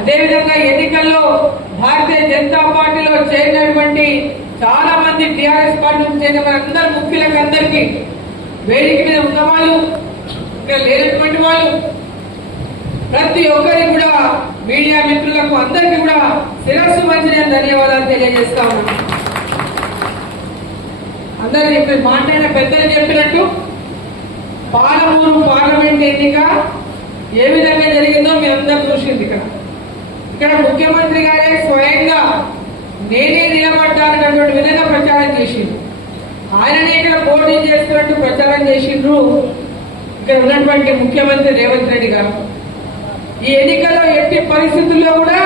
అదేవిధంగా ఎన్నికల్లో భారతీయ జనతా పార్టీలో చేరినటువంటి చాలా మంది టీఆర్ఎస్ పార్టీ నుంచి చేరిన అందరు ముఖ్యులకు అందరికీ వేదిక మీద ఉన్న వాళ్ళు ఇంకా లేనటువంటి వాళ్ళు ప్రతి ఒక్కరికి కూడా మీడియా మిత్రులకు అందరికీ కూడా శిరస్సు మంచి నేను ధన్యవాదాలు తెలియజేస్తా ఉన్నాను. అందరూ ఇప్పుడు మాట్లాడిన పెద్దలు చెప్పినట్టు పాలమూరు పార్లమెంట్ ఎన్నిక ఏ విధంగా జరిగిందో మీ అందరూ చూసింది. ఇక్కడ ముఖ్యమంత్రి గారే స్వయంగా నేనే నిలబడ్డానటువంటి విధంగా ప్రచారం చేసిండ్రు. ఆయననే ఇక్కడ పోటీ చేస్తున్నట్టు ప్రచారం చేసిండ్రు ఇక్కడ ఉన్నటువంటి ముఖ్యమంత్రి రేవంత్ రెడ్డి గారు. ఈ ఎన్నికల్లో ఎట్టి పరిస్థితుల్లో కూడా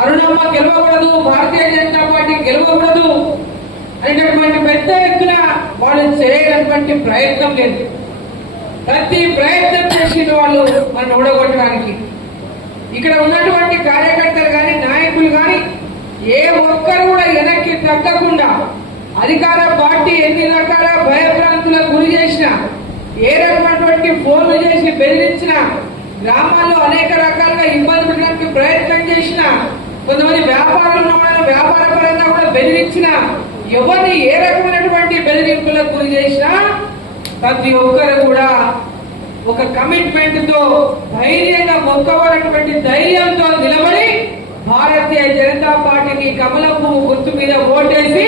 అరుణమ్మ గెలవకూడదు, భారతీయ జనతా పార్టీ గెలవకూడదు అనేటటువంటి పెద్ద ఎత్తున వాళ్ళు చేయనటువంటి ప్రయత్నం లేదు. ప్రతి ప్రయత్నం చేసిన వాళ్ళు మనం ఓడగొట్టడానికి. ఇక్కడ ఉన్నటువంటి కార్యకర్తలు కానీ నాయకులు కానీ ఏ ఒక్కరు కూడా వెనక్కి తగ్గకుండా అధికార పార్టీ ఎన్ని రకాల భయభ్రాంతులకు గురి చేసినా, ఏ రకమైనటువంటి ఫోన్లు చేసి బెదిరించినా, గ్రామాల్లో అనేక రకాలుగా ఇబ్బంది పెట్టడానికి ప్రయత్నం చేసిన, కొంతమంది వ్యాపారులు ఉన్న వాళ్ళ వ్యాపార పరంగా కూడా బెదిరించిన, ఎవరిని ఏ రకమైనటువంటి బెదిరింపులకు గురి చేసినా ప్రతి ఒక్కరు కూడా ఒక కమిట్మెంట్ తో ధైర్యంగా మొక్కవనటువంటి ధైర్యంతో నిలబడి భారతీయ జనతా పార్టీకి కమలం పువ్వు గుర్తు మీద ఓటేసి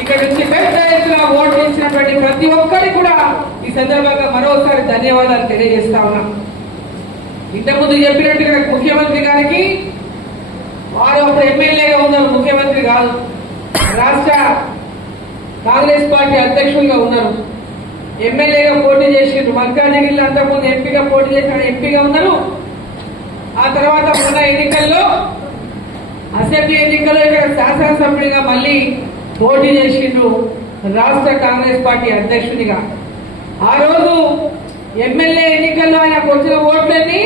ఇక్కడ నుంచి పెద్ద ఎత్తున ఓటు ఇచ్చినటువంటి ప్రతి ఒక్కరికి కూడా ఈ సందర్భంగా మరోసారి ధన్యవాదాలు తెలియజేస్తా ఉన్నాం. ఇంతకుముందు చెప్పినట్టుగా ముఖ్యమంత్రి గారికి వారు అప్పుడు ఎమ్మెల్యేగా ఉన్నారు, ముఖ్యమంత్రి కాదు, రాష్ట్ర కాంగ్రెస్ పార్టీ అధ్యక్షులుగా ఉన్నారు. ఎమ్మెల్యేగా పోటీ చేసిండ్రు. మల్కాజ్గిరిలో అంతకుముందు ఎంపీగా పోటీ చేసిన ఎంపీగా ఉన్నారు. ఆ తర్వాత మొన్న ఎన్నికల్లో అసెంబ్లీ ఎన్నికల్లో ఇక్కడ శాసనసభ్యుడిగా మళ్ళీ పోటీ చేసిండ్రు రాష్ట్ర కాంగ్రెస్ పార్టీ అధ్యక్షునిగా. ఆ రోజు ఎమ్మెల్యే ఎన్నికల్లో ఆయనకు వచ్చిన ఓట్లన్నీ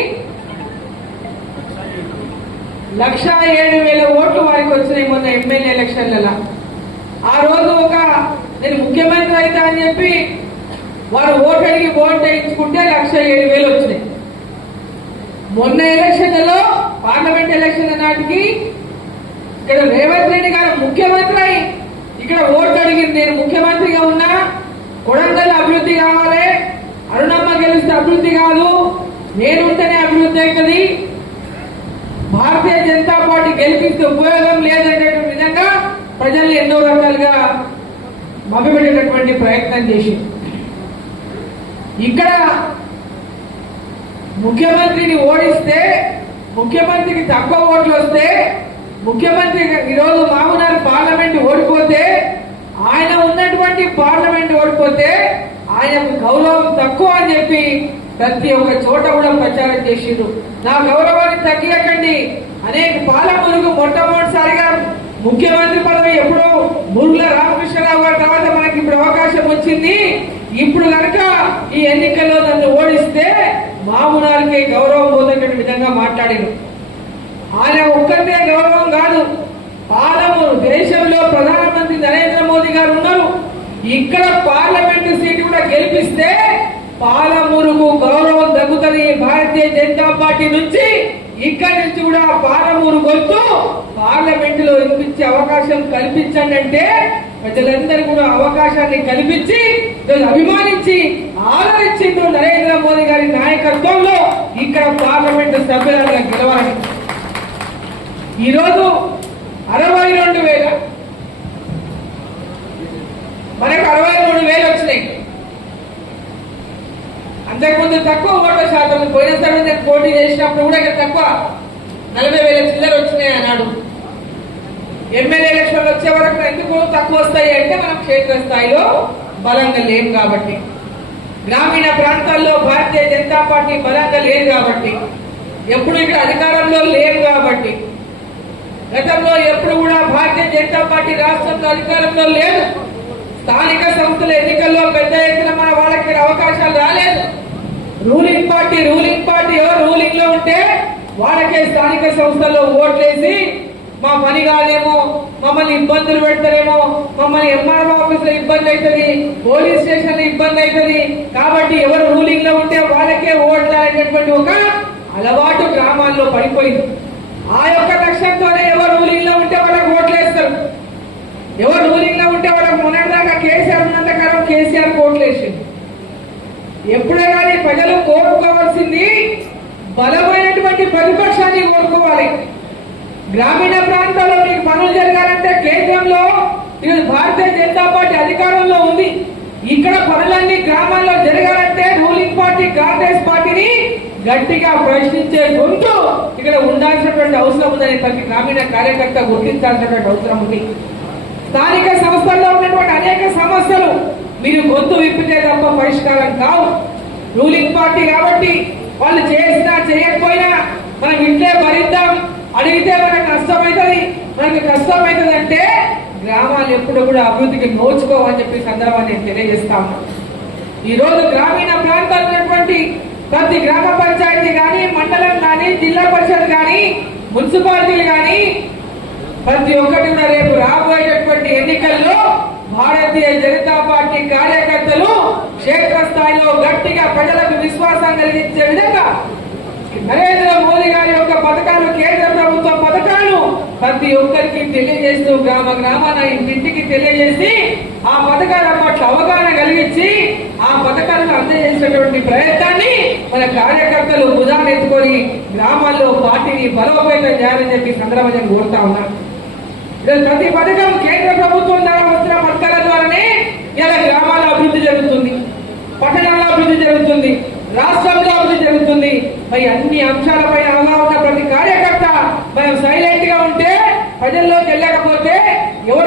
1,07,000 ఓట్లు వారికి వచ్చినాయి మొన్న ఎమ్మెల్యే ఎలక్షన్లలో. ఆ రోజు నేను ముఖ్యమంత్రి అయితే అని చెప్పి వారు ఓటు అడిగి ఓటు వేయించుకుంటే 1,07,000 వచ్చినాయి. మొన్న ఎలక్షన్లలో పార్లమెంట్ ఎలక్షన్ నాటికి ఇక్కడ రేవంత్ రెడ్డి గారు ముఖ్యమంత్రి ఇక్కడ ఓటు అడిగింది. నేను ముఖ్యమంత్రిగా ఉన్నా, కొడంగల్ అభివృద్ధి కావాలి, అరుణమ్మ గెలిస్తే అభివృద్ధి కాదు, నేనుంటేనే అభివృద్ధి అవుతుంది, భారతీయ జనతా పార్టీ గెలిపిస్తే ఉపయోగం లేదనేటువంటి విధంగా ప్రజల్ని ఎన్నో రకాలుగా మభ్యపెట్టేటటువంటి ప్రయత్నం చేసి ఇక్కడ ముఖ్యమంత్రిని ఓడిస్తే, ముఖ్యమంత్రికి తక్కువ ఓట్లు వస్తే, ముఖ్యమంత్రి ఈరోజు మామూలు పార్లమెంట్ ఓడిపోతే, ఆయన ఉన్నటువంటి పార్లమెంట్ ఓడిపోతే ఆయనకు గౌరవం తక్కువ అని చెప్పి ప్రతి ఒక్క చోట కూడా ప్రచారం చేసిండ్రు. నా గౌరవాన్ని తగ్గియకండి. అనేక పాలమూరుకు మొట్టమొదటిసారిగా ముఖ్యమంత్రి పదవి ఎప్పుడో మురుగుల రామకృష్ణరావు గారి తర్వాత మనకి ఇప్పుడు అవకాశం వచ్చింది. ఇప్పుడు కనుక ఈ ఎన్నికల్లో నన్ను ఓడిస్తే మామూలుకే గౌరవం పోతున్న విధంగా మాట్లాడారు. ఆయన ఒక్కరినే గౌరవం కాదు, పాలమూరు దేశంలో ప్రధానమంత్రి నరేంద్ర మోదీ గారు ఉన్నారు. ఇక్కడ పార్లమెంటు సీటు కూడా గెలిపిస్తే పాలమూరుకు గౌరవం దక్కుతుంది. భారతీయ జనతా పార్టీ నుంచి ఇక్కడి నుంచి కూడా పాలమూరు గొంతు పార్లమెంటులో వినిపించే అవకాశం కల్పించండి అంటే ప్రజలందరూ కూడా అవకాశాన్ని కల్పించి అభిమానించి ఆదరించిండ్రు నరేంద్ర మోదీ గారి నాయకత్వంలో ఇక్కడ పార్లమెంటు సభ్యులుగా గెలవాలి. ఈరోజు 62,000 మనకు 63,000 వచ్చినాయి. అంతకుముందు తక్కువ ఓట్ల శాతం. పోయినసారి నేను పోటీ చేసినప్పుడు కూడా ఇక్కడ తక్కువ 40,000 చిల్లర వచ్చినాయి అన్నాడు. ఎమ్మెల్యే ఎలక్షన్లు వచ్చే వరకు ఎందుకు తక్కువ వస్తాయి అంటే మనం క్షేత్రస్థాయిలో బలంగా లేం కాబట్టి, గ్రామీణ ప్రాంతాల్లో భారతీయ జనతా పార్టీ బలంగా లేదు కాబట్టి, ఎప్పుడు ఇక్కడ అధికారంలో లేరు కాబట్టి, గతంలో ఎప్పుడు కూడా భారతీయ జనతా పార్టీ రాష్ట్రంలో అధికారంలో లేదు. స్థానిక సంస్థల ఎన్నికల్లో పెద్ద ఎత్తున మన వాళ్ళకి అవకాశాలు రాలేదు. రూలింగ్ పార్టీ ఎవరు రూలింగ్ లో ఉంటే వాళ్ళకే స్థానిక సంస్థల్లో ఓట్లేసి మా పని కాదేమో, మమ్మల్ని ఇబ్బందులు పెడతారేమో, మమ్మల్ని ఎంఆర్ఓ ఆఫీస్ లో ఇబ్బంది అవుతుంది, పోలీస్ స్టేషన్ లో ఇబ్బంది అవుతుంది, కాబట్టి ఎవరు రూలింగ్ లో ఉంటే వాళ్ళకే ఓట్లు అనేటటువంటి ఒక అలవాటు గ్రామాల్లో పడిపోయింది. ఆ యొక్క లక్ష్యంతోనే ఎవరు రూలింగ్ లో ఉంటే వాళ్ళకి ఓట్లు వేస్తారు, ఎవరు రూలింగ్ లో ఉంటే వాళ్ళకి మొన్నటిదాకా కేసీఆర్ ఉన్నంతకాలం కేసీఆర్ ఓట్లు వేసింది. ఎప్పుడే కానీ ప్రజలు కోరుకోవాల్సింది బలమైనటువంటి ప్రతిపక్షాన్ని కోరుకోవాలి. గ్రామీణ ప్రాంతాల్లో మీకు పనులు జరగాలంటే కేంద్రంలో భారతీయ జనతా పార్టీ అధికారంలో ఉంది. ఇక్కడ పనులన్నీ గ్రామాల్లో జరగాలంటే రూలింగ్ పార్టీ కాంగ్రెస్ పార్టీని గట్టిగా ప్రశ్నించే గొంతు ఇక్కడ ఉండాల్సినటువంటి అవసరం ఉందని ప్రతి గ్రామీణ కార్యకర్త గుర్తించాల్సినటువంటి అవసరం ఉంది. స్థానిక సంస్థల్లో ఉన్నటువంటి అనేక సమస్యలు మీరు గొంతు విప్పితే తప్ప పరిష్కారం కావు. రూలింగ్ పార్టీ కాబట్టి వాళ్ళు చేసినా చేయకపోయినా మనం ఇంట్లో భరిద్దాం, అడిగితే మనకు నష్టమవుతుంది, మనకి కష్టమవుతుంది అంటే గ్రామాలు ఎప్పుడు కూడా అభివృద్ధికి నోచుకోవని చెప్పి సందర్భాన్ని నేను తెలియజేస్తా ఉన్నాను. ఈ రోజు గ్రామీణ ప్రాంతాలు ఉన్నటువంటి ప్రతి గ్రామ పంచాయతీ కానీ, మండలం కానీ, జిల్లా పరిషత్ కానీ, మున్సిపాలిటీలు కానీ ప్రతి ఒక్కటి కూడా రేపు రాబోయేటటువంటి ఎన్నికల్లో భారతీయ జనతా పార్టీ కార్యకర్తలు క్షేత్రస్థాయిలో గట్టిగా ప్రజలకు విశ్వాసం కలిగించే విధంగా నరేంద్ర మోదీ గారి యొక్క పథకాలు, కేంద్ర ప్రభుత్వ పథకాలు ప్రతి ఒక్కరికి తెలియజేస్తూ గ్రామ గ్రామాన ఇంటికి తెలియజేసి ఆ పథకాల పట్ల అవగాహన కలిగించి ఆ పథకాలను అందజేసినటువంటి ప్రయత్నాన్ని మన కార్యకర్తలు భుజాన్ని ఎత్తుకొని గ్రామాల్లో పార్టీని బలోపేతం చేయాలని చెప్పి సందర్భంగా కోరుతా ఉన్నాను. ప్రతి పథకం కేంద్ర ప్రభుత్వం ద్వారా వస్తున్న పథకాల ద్వారానే ఇలా గ్రామాల అభివృద్ధి జరుగుతుంది, పట్టణాల అభివృద్ధి జరుగుతుంది, రాష్ట్రంలో అభివృద్ధి జరుగుతుంది. మరి అన్ని అంశాలపై అవగాహన ప్రతి కార్యకర్త మనం సైలెంట్ గా ఉంటే, ప్రజల్లోకి వెళ్ళకపోతే